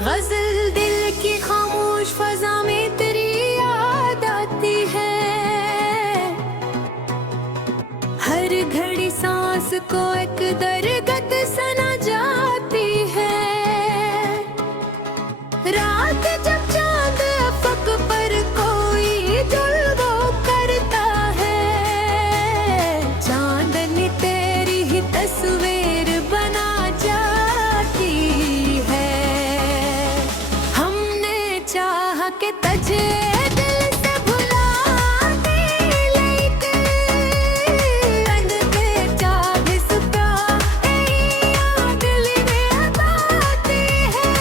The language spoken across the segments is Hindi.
गजल दिल की खामोश फजा में तेरी याद आती है। हर घड़ी सांस को एक दरगत सना जाती है। रात जब चांद अफक पर कोई जुल्फों करता है, चांदनी तेरी ही तस्वीर बना जाती है। हमने चाह के तुझे दिल से भुला दी, लेकिन रंग के चाह इस प्यार याद लेने आती है।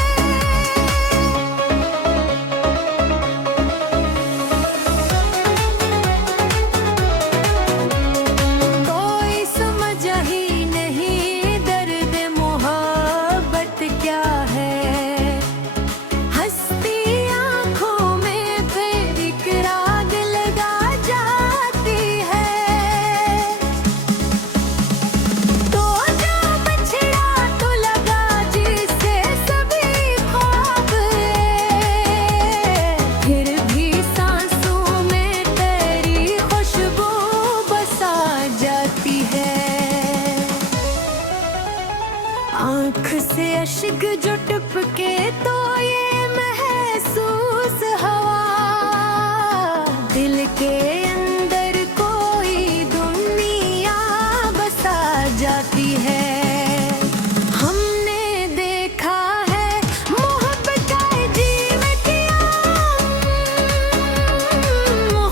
कोई समझ ही नहीं दर्द मोहब्बत क्या है। हंसती आँखों में फिर एक राग लगा जाती है। तो जो बिछड़ा तो लगा जिसे सभी ख्वाब फिर भी सांसों में तेरी खुशबू बसा जाती है। आँख से अश्क जो टपके तो ये महसूस हवा, दिल के अंदर कोई दुनिया बसा जाती है। हमने देखा है मोहब्बत का जीवन किया,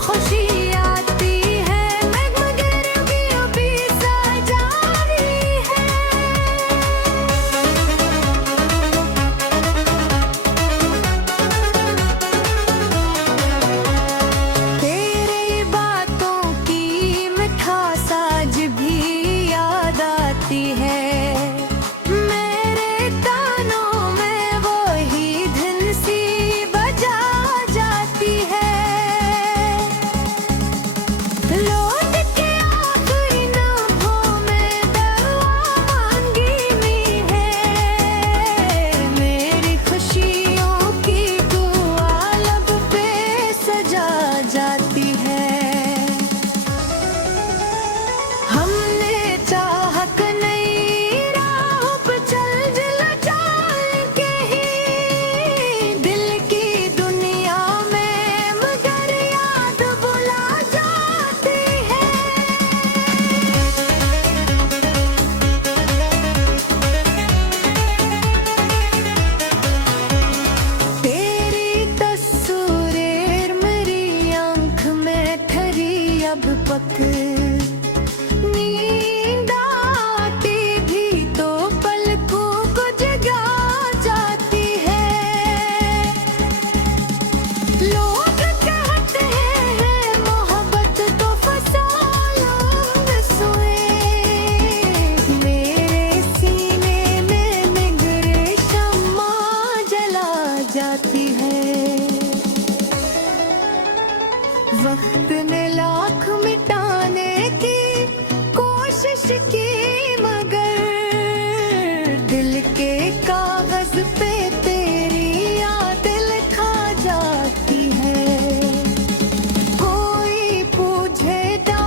खुशी आती है मगर भी अभी सजारी है। तेरी बातों की मिठास आज भी याद आती है। मेरे कानों में वही धुन सी बजा जाती है। लौट के आखिरी लम्हों में दुआ मांगी हुई है। मेरी खुशियों की दुआ लब पे सजा जाती है। हमने चाहत नई राहों पे चल के ही दिल की दुनिया में मगर याद बुला जाती है। तेरी तस्वीर मेरी आँख में ठहरी अब पक, नींद आती भी तो पलकों को जगा जाती है। लोग कहते हैं मोहब्बत तो फसालों में सोए, मेरे सीने में निगरे शम्मा जला जाती है। वक्त ने लाख मिटाने की कोशिश की मगर दिल के कागज पे तेरी याद लिखा जाती है। कोई पूछे तो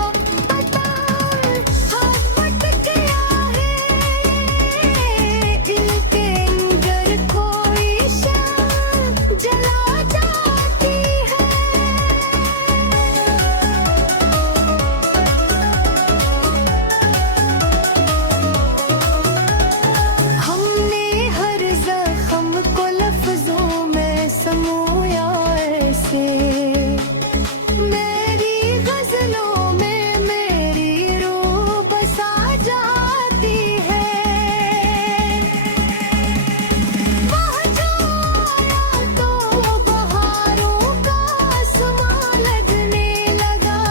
पता हाथ पट गया है, इनके अंदर कोई शान जला जाती है। हमने हर जख्म को लफ्जों में समोया ऐसे, मेरी गजलों में मेरी रूह बसा जाती है। वह जो आया तो बहारों का आसमां लगने लगा,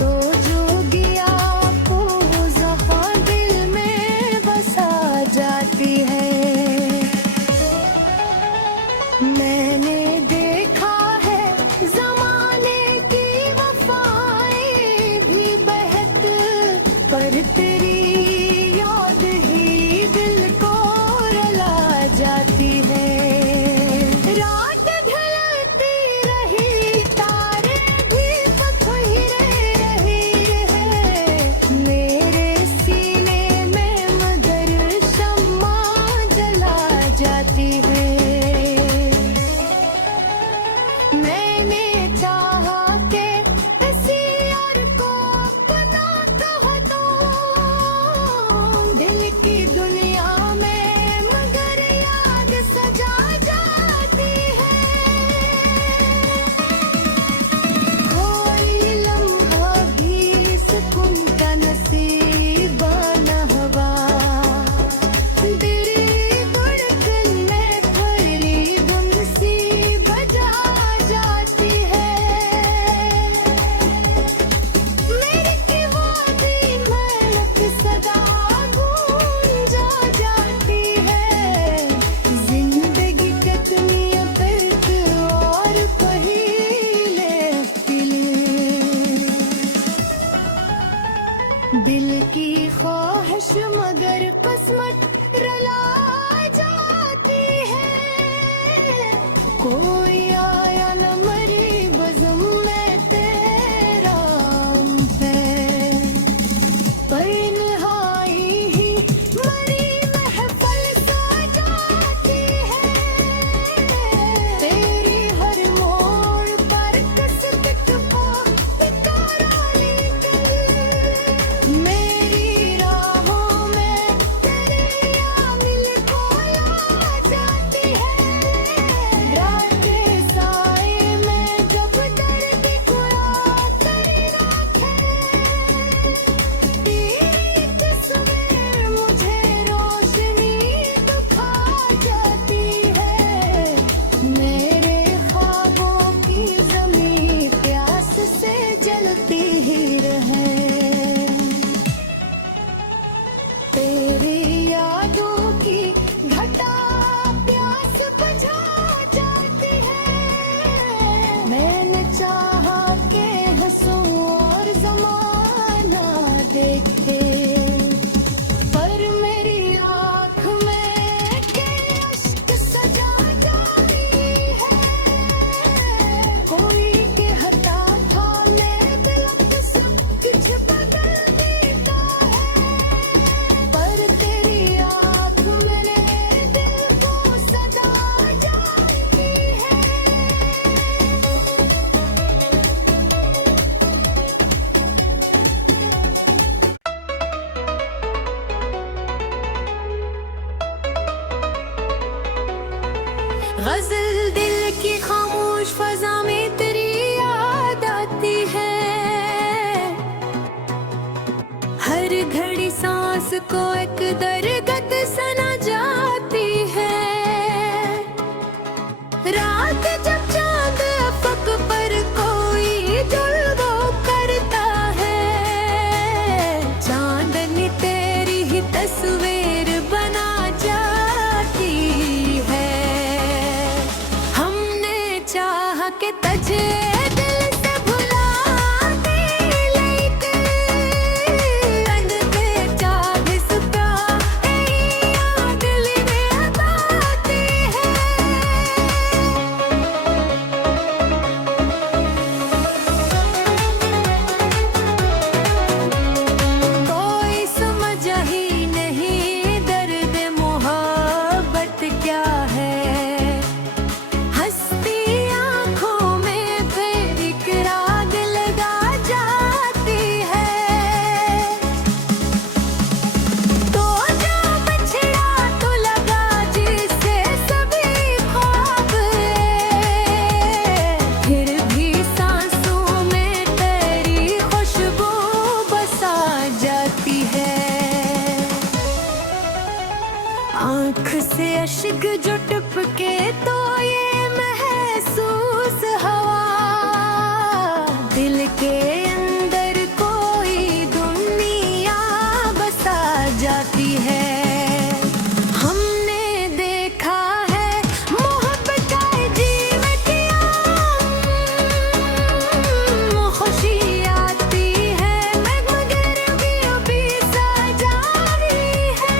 तो जो गया पूज़ा दिल में बसा जाती है। मैंने देखा है ज़माने की वफ़ाएं भी बहक, पर तेरी याद ही दिल को रुला जाती है। नसीबा न हवा तेरी धड़कन में खड़ी धुन सी बजा जाती है मेरी की वादी महक सदा गूंजा जाती है जिंदगी कितनी अतर्क और पहीले पीले दिल की ख्वाहिश मगर किस्मत रुला जाती है कोई आया न मरी बज़म में तेरा पे तन्हाई ही मरी महफिल सजाती है तेरी हर मोड़ पर कसरत को पुकारा लेकर मेरी राहों में तेरे आमिल को आ जाती है रातें साए में जब दर्द खुला तेरी राखें तेरी तस्वीर मुझे रोशनी दिखा जाती है मेरे ख्वाबों की ज़मीं प्यास से जलती ही रहे तेरी यादों की घटा प्यास बुझा जाती है मैंने चाहा के हंसूं और ज़माना देखे पर मेरी आँख में के अश्क सजा जाती है कोई के हता था मैं बिलख सब कुछ बदल देता है पर तेरी आँख मेरे दिल को सदा जाती है गजल दिल की खामोश फजा में तेरी याद आती है हर घड़ी सांस को एक दरगत सना जाती है रात जब चांद अफक पर कोई जुल्फों करता है चांदनी तेरी ही तस्वीर बना जाती है हमने चाहा के तुझे दिल से भुला दे लेकिन रंग के चाँद इस प्यार याद लेने आती है कोई समझ ही नहीं दर्द मोहब्बत क्या है हंसती आँखों में फिर एक राग लगा जाती है तो जो बछड़ा तो लगा जिसे सभी ख्वाब फिर भी सांसों में तेरी खुशबू बसा जाती है आँख से अश्क जो टपके तो ये महसूस हवा दिल के अंदर कोई दुनिया बसा जाती है हमने देखा है मोहब्बत का जीवन किया खुशी आती है मगर भी सजा रही है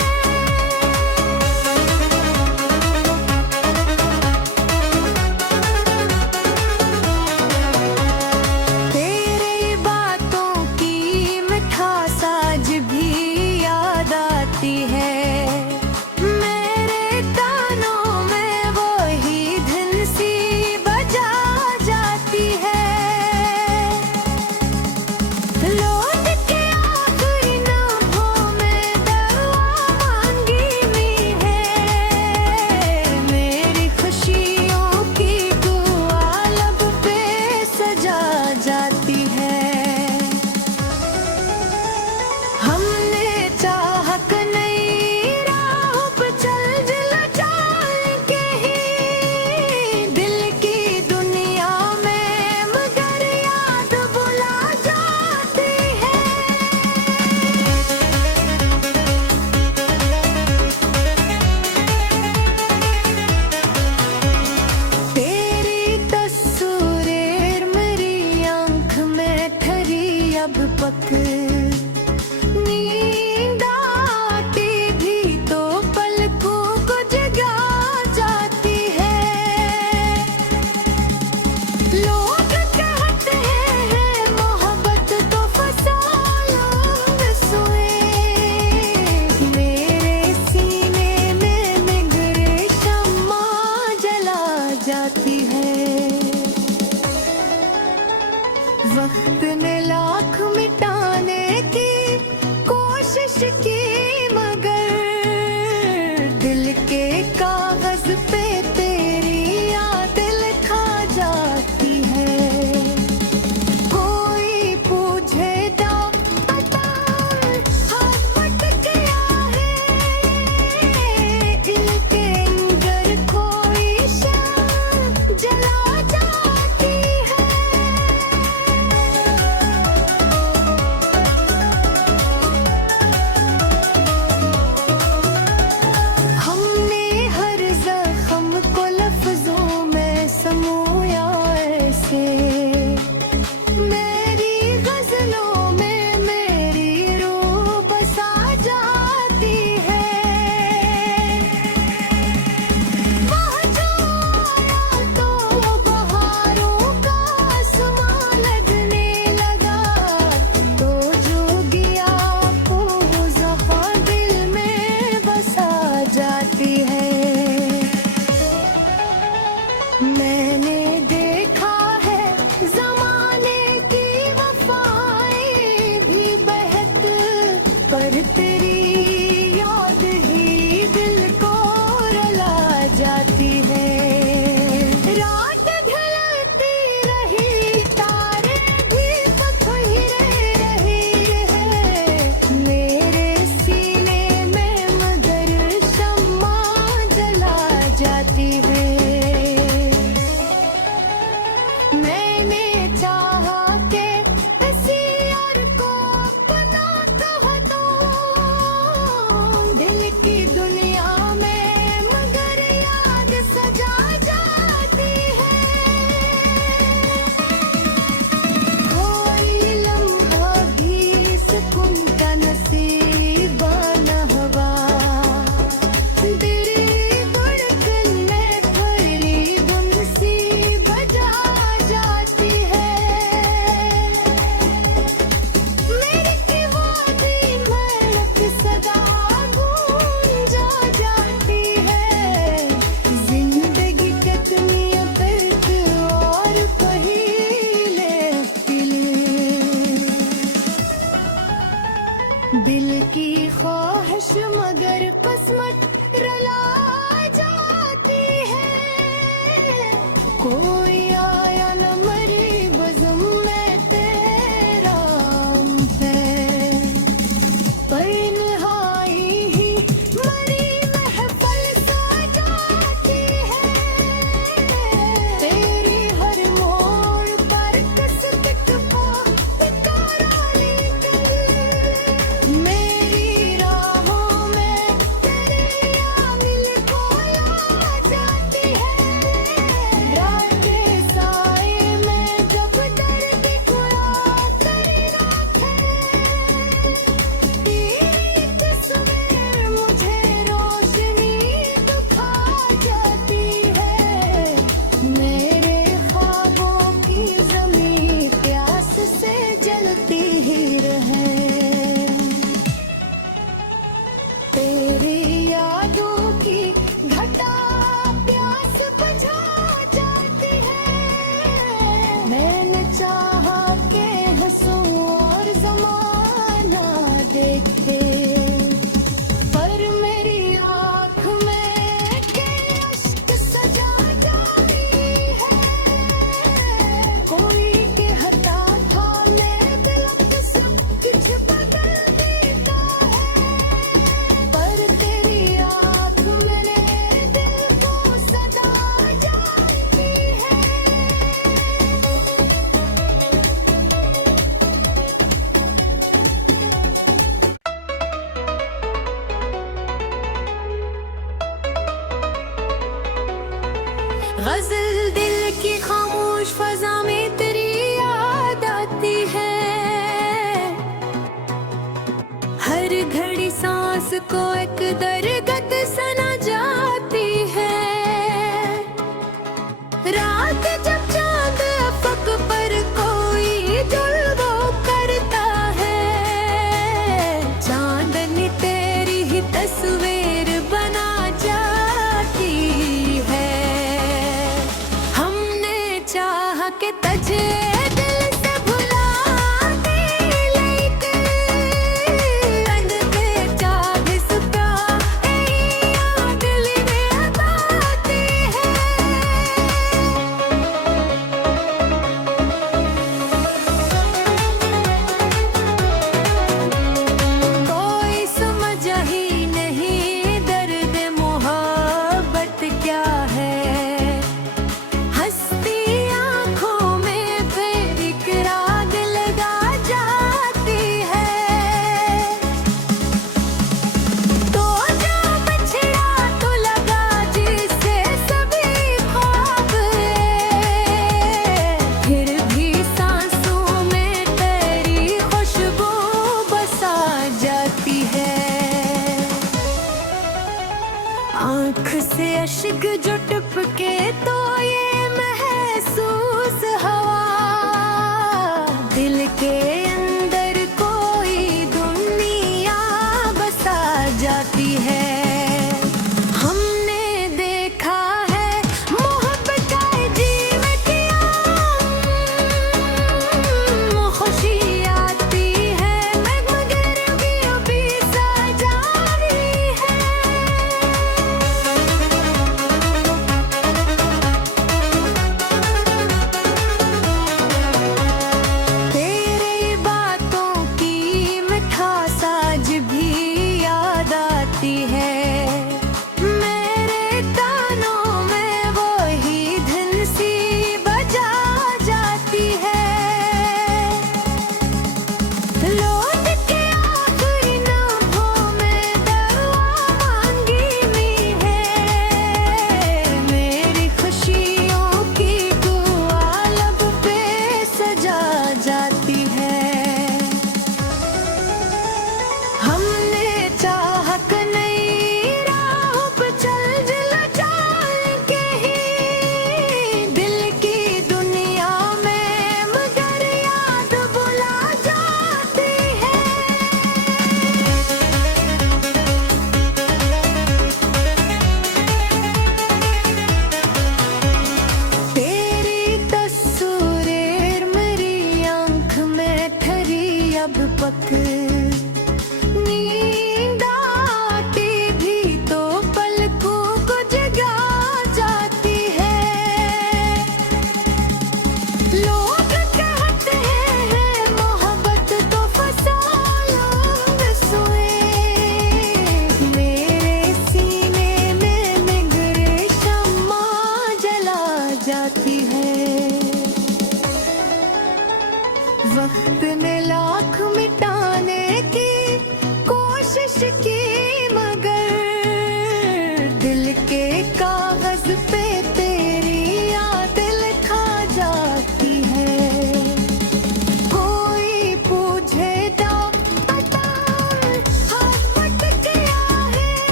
पर तेरी याद ही दिल को रुला जाती है। रात ढलती रही, तारे भी पखीरे रहे हैं मेरे सीने में, मगर शम्मा जला जाती है। मैंने चाहा के किसी और को अपना कह दूं दिल की दुनिया में, मगर याद सजा जाती है। कोई लम्हा भी सुकून का नसीब न हुआ, तेरी धड़कन में भरी धुन सी बजा जाती है। मेरी की वादी धड़क सदा गूंजा जाती है। जिंदगी कितनी दर्द और पहीले पीले, दिल की ख्वाहिश मगर किस्मत रुला जाती है। कोई आया न मरी बज़म में तेरा है, पर नहाई ही मरी महफल सजाती है। तेरी हर मोड़ पर कसक को पुकारा लेकर, मेरी राहों में तेरे आमिल को ला जाती है। रातें साए में जब दर्द खोया तेरी राखें, तेरी तस्वीर मुझे रोशनी दिखा जाती है। मेरे ख्वाबों की ज़मीं प्यास से जलती ही रहे, तेरी यादों की घटा प्यास बुझा जाती है। मैंने चाहा के हंसूं और ज़माना देखे, पर मेरी आँख में के अश्क सजा जाती है। कोई कहता था मैं बिलख्स कुछ बदल देता है, पर तेरी आँख मेरे दिल को सदा जाती है। गजल दिल की खामोश फजा में तेरी याद आती है। हर घड़ी सांस को एक दरगत सना जाती है। रात जब चांद अफक पर कोई जुल्वो करता है, चांदनी तेरी ही तस्वीर बना जाती है। हमने चाहा के तुझे दिल से भुला दे, लेकिन रंग के चाह इस प्यार याद लेने आती है। कोई समझ ही नहीं दर्द मोहब्बत क्या है। हंसती आँखों में फिर एक राग लगा जाती है। तो जो बछड़ा तो लगा जिसे सभी ख्वाब है, फिर भी सांसों में तेरी खुशबू बसा जाती है। आँख से अश्क जो टपके तो ये महसूस हवा, दिल के अंदर कोई दुनिया बसा जाती है। हमने देखा है मोहब्बत का जीवन किया, खुशी आती है मगर भी अभी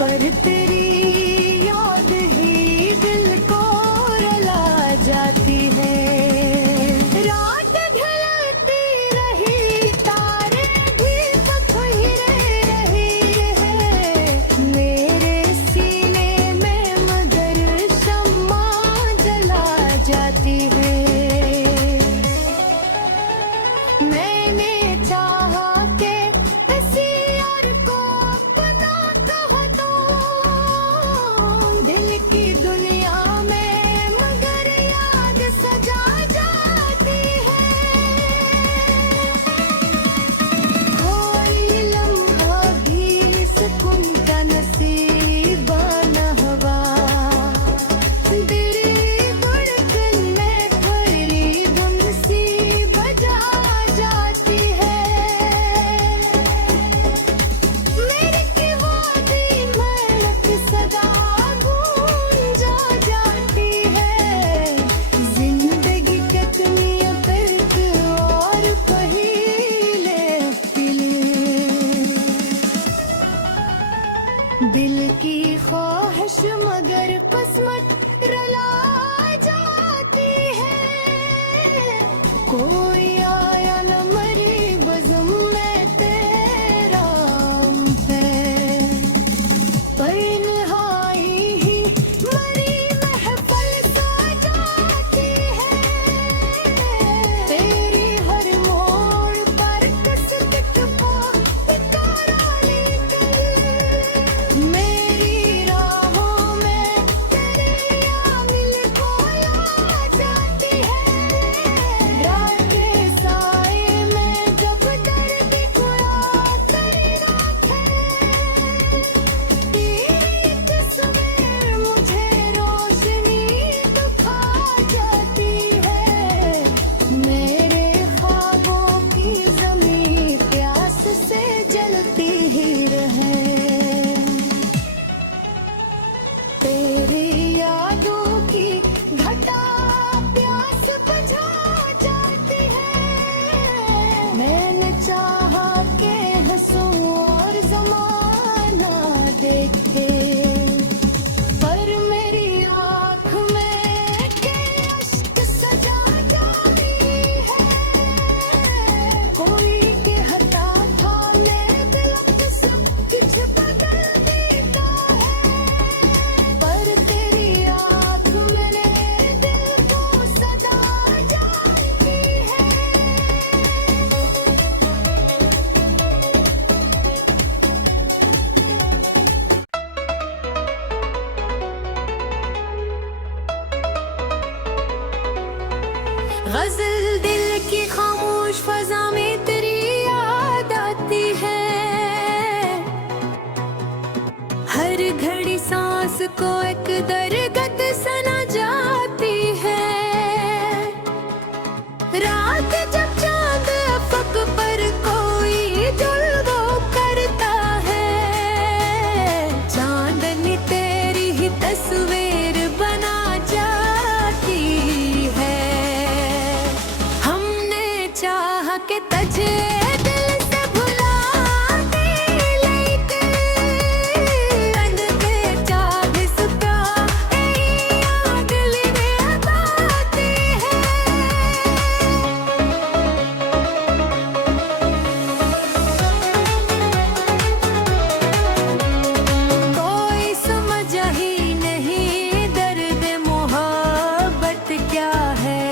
पर तेरी याद ही दिल को रुला जाती है। रात ढलती रही, तारे भी पखीरे रहे हैं मेरे सीने में, मगर शम्मा जला जाती है। मैंने चाहा के किसी और को अपना कह दूं दिल की दुनिया में, मगर याद सजा जाती है। कोई लम्हा भी सुकून का नसीब न हुआ, दिल धड़कन में खरी धुन सी बजा जाती है। मेरे की वादी धड़क सदा गूंजा जाती है। जिंदगी कितनी अकल्ट और पहीले पीले, दिल की ख्वाहिश मगर किस्मत रुला जाती है। कोई आया न मरी बज़म में तेरा है, पर नहाई ही मरी महफल सजाती है। तेरी हर मोड़ पर कसरत को पुकारा लेकर, मेरी राहों में तेरे आमिल को आ जाती है। रातें साए में जब दर्द खुला तेरी राखें, तेरी तस्वीर मुझे रोशनी दिखा जाती है। मेरे ख्वाबों की ज़मीं प्यास से जलती ही रहे, तेरी यादों की घटा प्यास बुझा जाती है। मैंने चाहा के हंसूं और ज़माना देखे, पर मेरी आँख में के अश्क सजा जाती है। कोई कहता था मैं बिलख सब कुछ बदल देता है, पर तेरी आँख मेरे दिल को सदा जाती है। गजल दिल की खामोश फजा में तेरी याद आती है। हर घड़ी सांस को एक दरगत सना जाती है। रात जब चांद अफक पर कोई जुल्फों करता है, चांदनी तेरी ही तस्वीर बना जाती है। हमने चाहा के तुझे दिल से भुला दे, लेकिन रंग के चाह इस प्यार याद लेने आती है। कोई समझ ही नहीं दर्द मोहब्बत क्या है।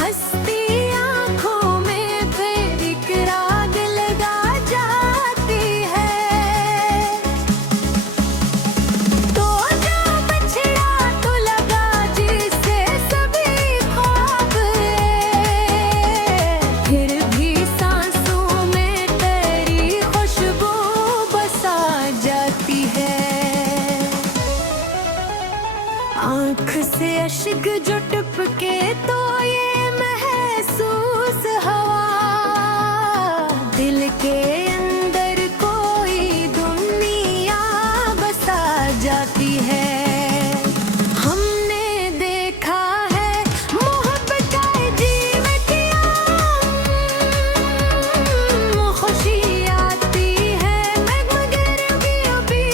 हंसती आँखों में फिर एक राग लगा जाती है। तो जो बछड़ा तो लगा जिसे सभी ख्वाब है, फिर भी सांसों में तेरी खुशबू बसा जाती है। आँख से अश्क जो टपके तो ये महसूस हवा, दिल के अंदर कोई दुनिया बसा जाती है। हमने देखा है मोहब्बत का जीवन किया, खुशी आती है मगर भी अभी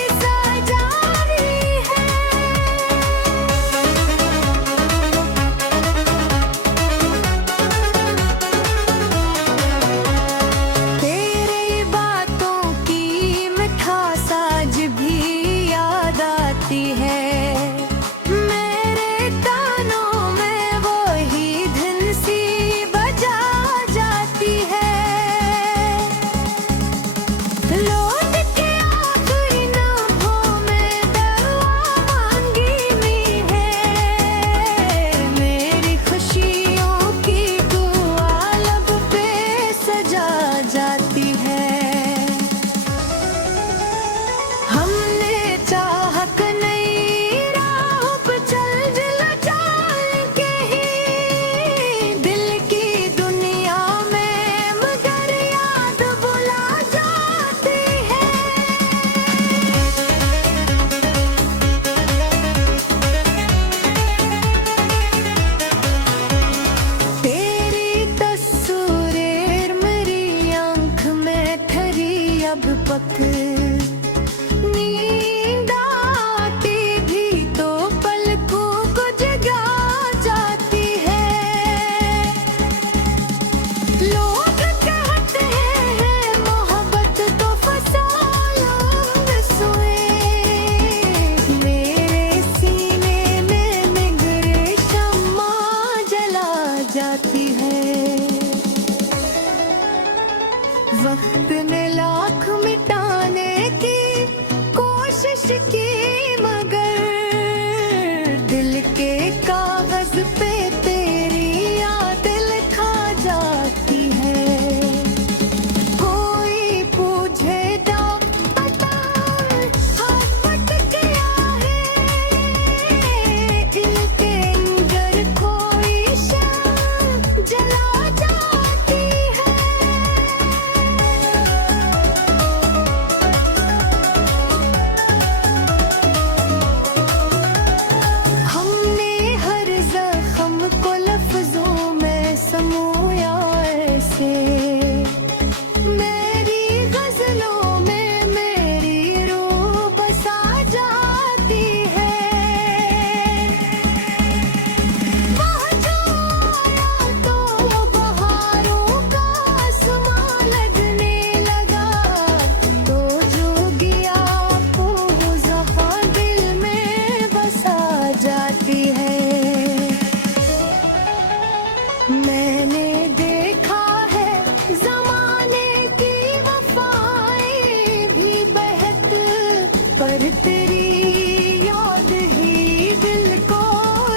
पर तेरी याद ही दिल को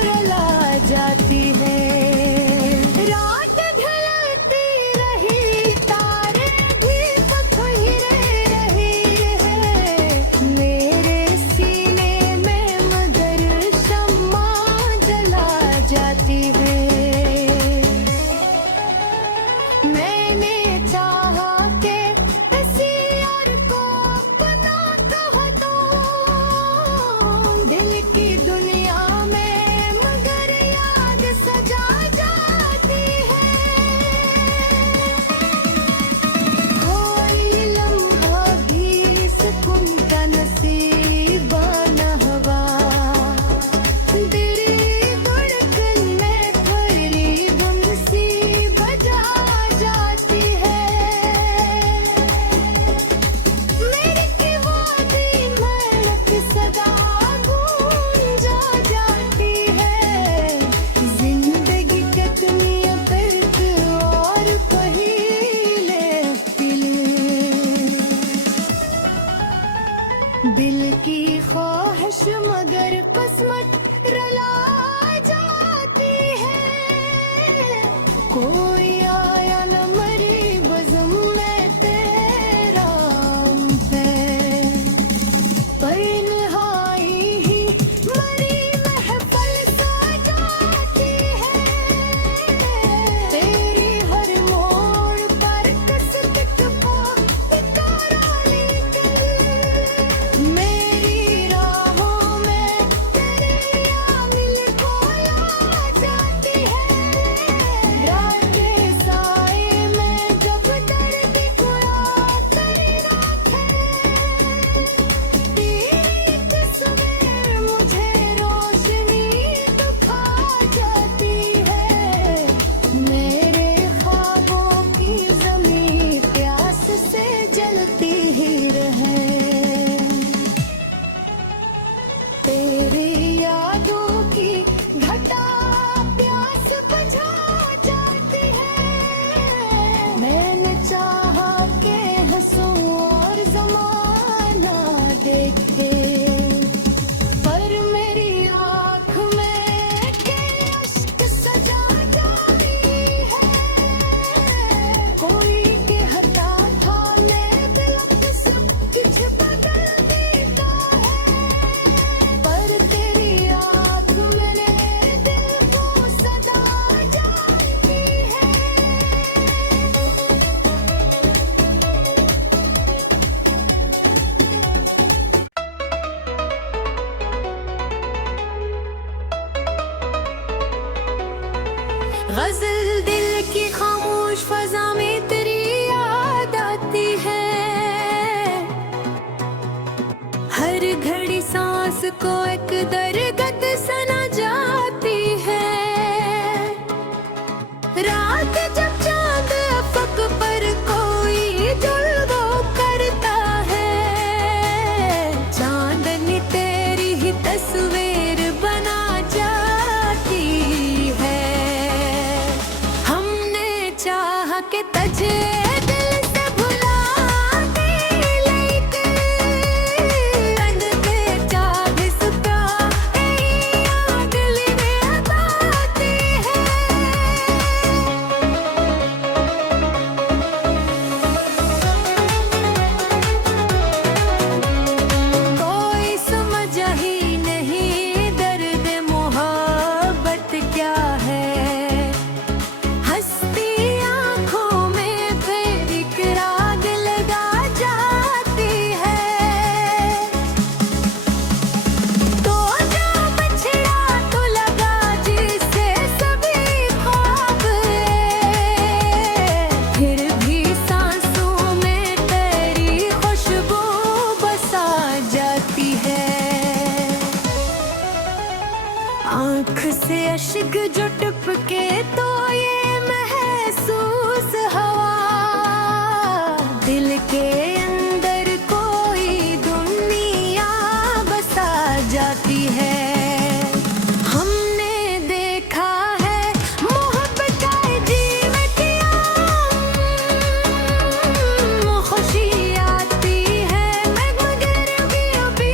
रुला जाती है। रात ढलती रही, तारे भी पखीरे रहे हैं मेरे सीने में, मगर शम्मा जला जाती है। मैंने चाहा के किसी और को अपना कह दूं दिल की दुनिया में, मगर याद सजा जाती है। कोई लम्हा भी सुकून का नसीब न हुआ, तेरी धड़कन में भरी धुन सी बजा जाती है। मेरी की वादी धड़क सदा गूंजा जाती है। जिंदगी कितनी दर्द और पहीले पीले, दिल की ख्वाहिश मगर किस्मत रुला जाती है। कोई आया न मरी बज़म में तेरा है, पर नहाई ही मरी महफल सजाती है। तेरी हर मोड़ पर कसरत को पुकारा लेकर, मेरी राहों में तेरे आमिल को ला जाती है। रातें साए में जब दर्द खोया तेरी राखें, तेरी तस्वीर मुझे रोशनी दिखा जाती है। मेरे ख्वाबों की ज़मीं प्यास से जलती ही रहे, तेरी यादों की घटा प्यास बुझा जाती है। मैंने चाहा के हंसूं और ज़माना देखे, पर मेरी आँख में के अश्क सजा जाती है। कोई कहता था मैं बिलखुश कुछ बदल देता है, पर तेरी आँख मेरे दिल को सदा जाती है। गजल दिल की खामोश फजा में तेरी याद आती है। हर घड़ी सांस को एक दरगत सना जाती है। रात जब चांद अफक पर कोई जुल्फों करता है, चांदनी तेरी ही तस्वीर बना जाती है। हमने चाहा के तुझे दिल से भुला दे, लेकिन रंग के चाह इस प्यार याद लेने आती है। कोई समझ ही नहीं दर्द मोहब्बत क्या है। हंसती आँखों में फिर एक राग लगा जाती है। तो जो बछड़ा तो लगा जिसे सभी ख्वाब है, फिर भी सांसों में तेरी खुशबू बसा जाती है। आँख से अश्क जो टपके तो ये महसूस हवा, दिल के अंदर कोई दुनिया बसा जाती है। हमने देखा है मोहब्बत का जीवन किया, खुशी आती है मगर भी अभी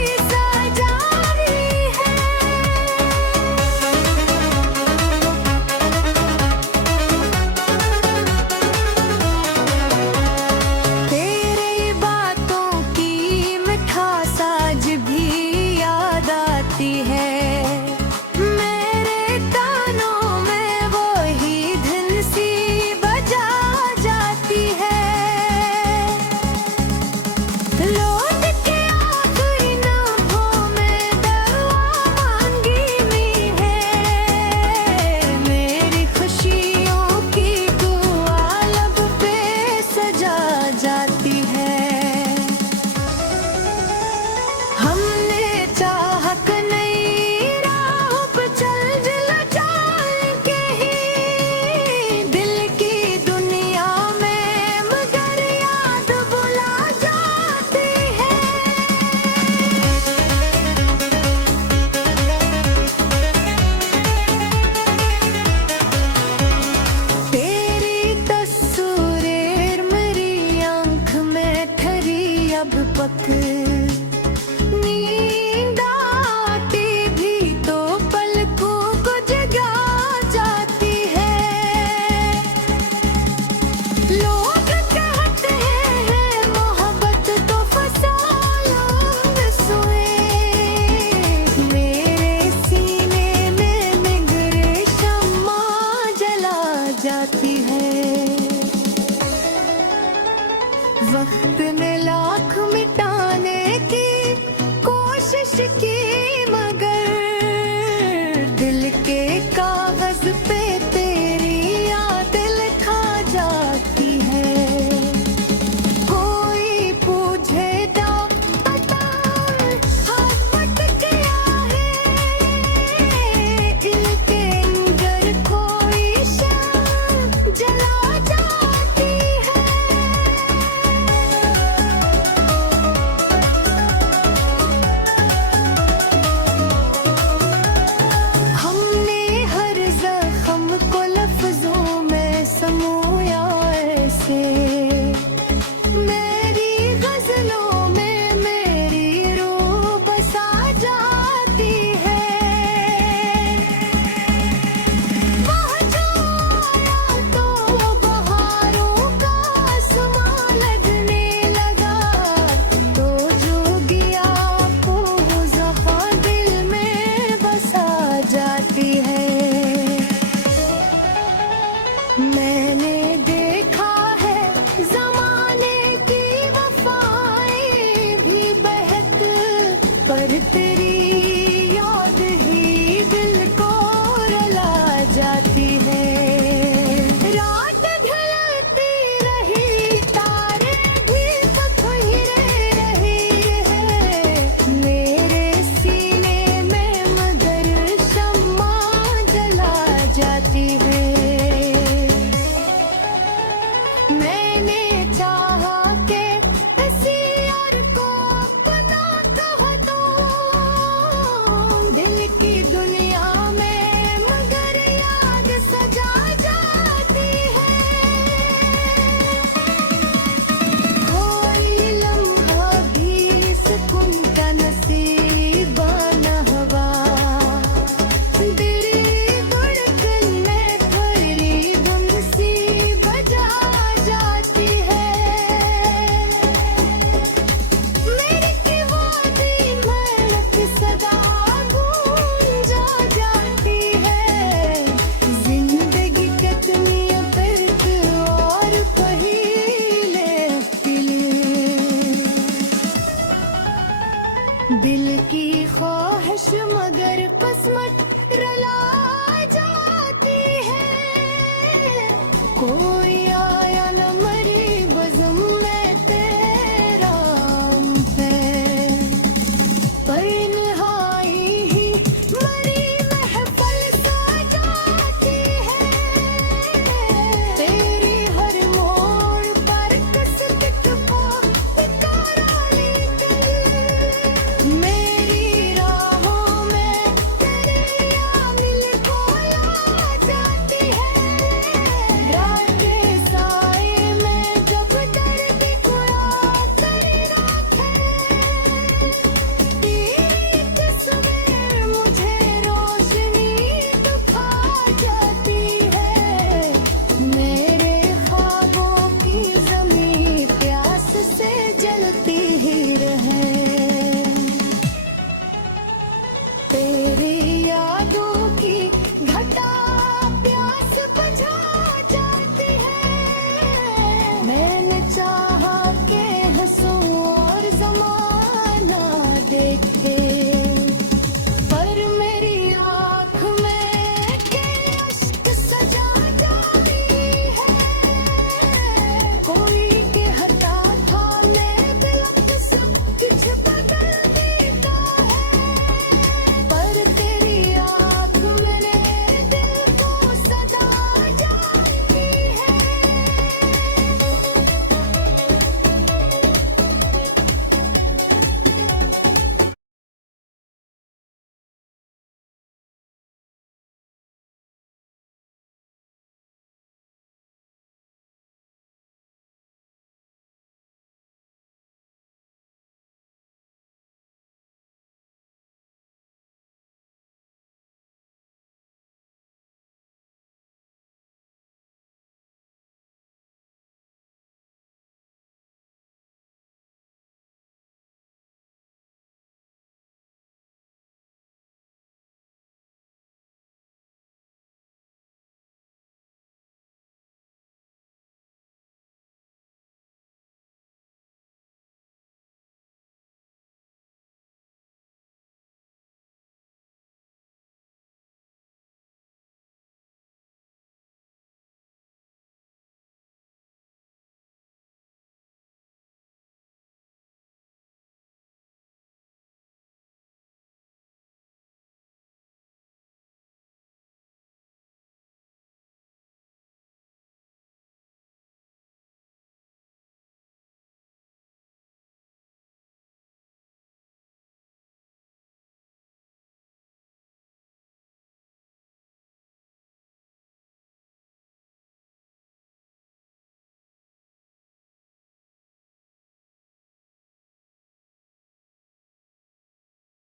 पर तेरी याद ही दिल को रुला जाती है। रात ढलती रही, तारे भी पखड़े रहे हैं मेरे सीने में, मगर शम्मा जला जाती है। मैंने चाहा के किसी और को अपना कह दूं दिल की दुनिया में, मगर याद सजा जाती है। कोई लम्हा भी सुकून का नसीबा न हुआ, तेरी धड़कन में थोड़ी गुम सी बजा जाती है। मेरी की वो धड़क सदा गूंजा जाती है। जिंदगी कितनी तर्क और पहीले पीले, दिल की ख्वाहिश मगर किस्मत रुला जाती है। कोई